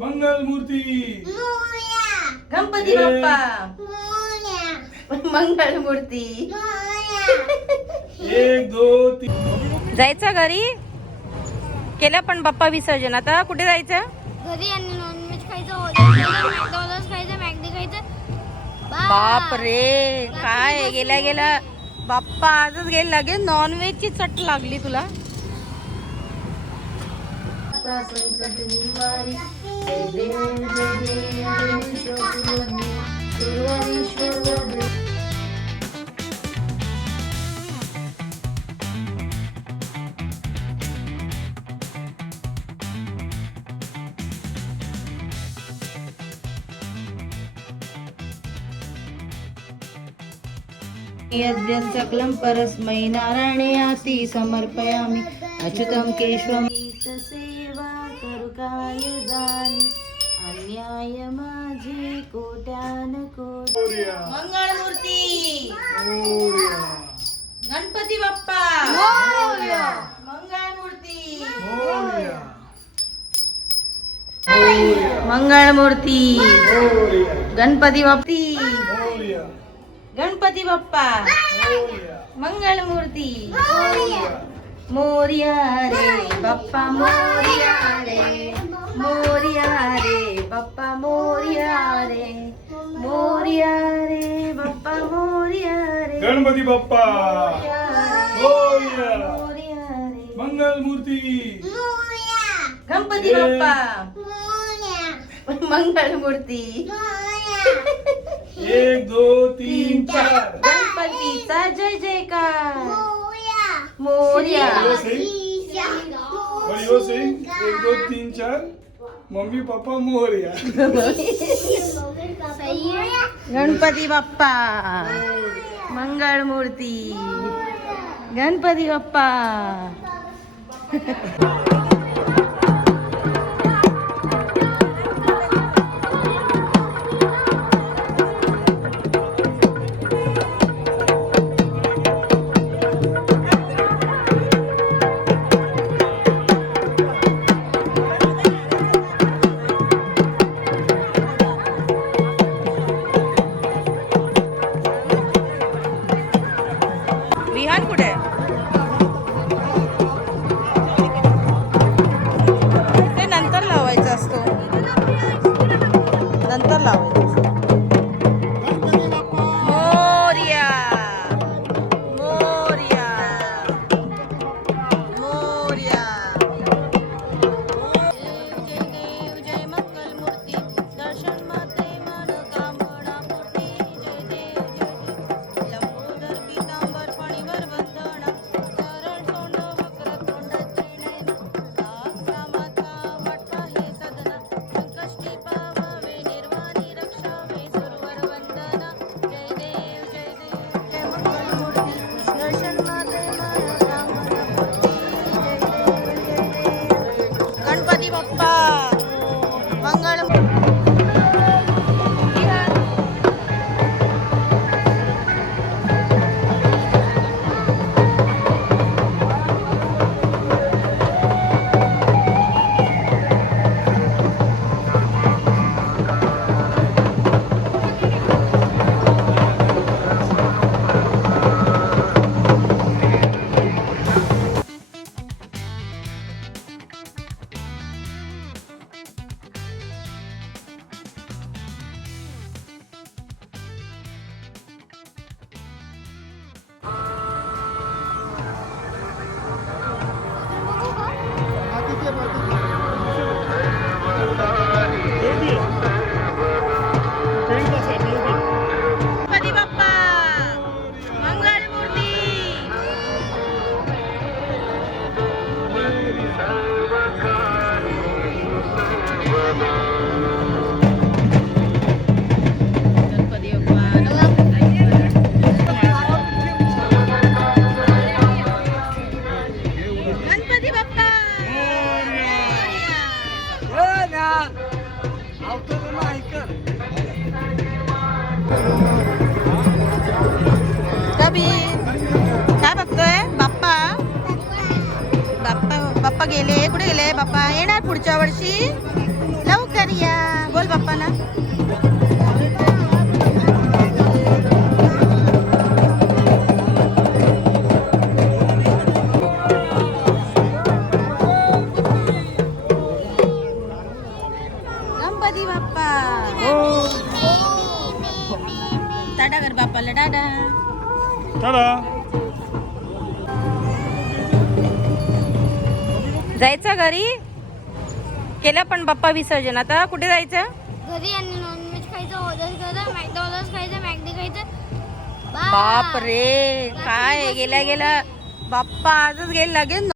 मंगल मूर्ती गणपती बाप्पा मंगल मूर्ती. 1 2 3 जायचं घरी केलं पण बाप्पा विसर्जन. आता कुठे जायचं? घरी आणि नॉनव्हेज खायचं, मॅकडॉनल्ड्स खायचं, मॅगडी खायचं. बाप रे काय गेल्या गेल्या बाप्पा आजच गेले लगेच नॉनव्हेज ची चट लागली तुला. यद्य सकलं परस्मै नारायणयाति समर्पयामि अच्युतं केशवं सेवा करू काय जाणी अन्याय माझे कोट्यान कोटी. मंगळमूर्ती गणपती बाप्पा मंगळमूर्ती मंगळमूर्ती गणपती बाप्पा गणपती बाप्पा मंगलमूर्ती मोरया रे बाप्पा मोरया रे मोरया रे बाप्पा मोरया रे मोरया रे बाप्पा मोरया रे गणपती बाप्पा मोरया मोरया रे मंगल मूर्ती गणपती बाप्पा मंगलमूर्ती 1 2 3 4 गणपतीचा जय जयकार मोरया. बड़ियो सिंह 1 2 3 4 मम्मी पापा मोरया. गणपती बाप्पा मंगळमूर्ती गणपती बाप्पा. विहान कुठे आहे? गेले? कुठे गेले बाप्पा? येणार पुढच्या वर्षी, लवकर या. बोल बाप्पा ना. गणपती बाप्पा. टाटा कर बाप्पाला, टाटा. जायचं घरी केलं पण बाप्पा विसर्जन. आता कुठे जायचं? घरी आणि नॉनव्हेज खायचं, ऑर्डर करा, मॅकडॉनल्ड्स खायचं, मॅगडी खायचं. बाप रे, काय गेल्या गेल्या बाप्पा आजच गेला लगेच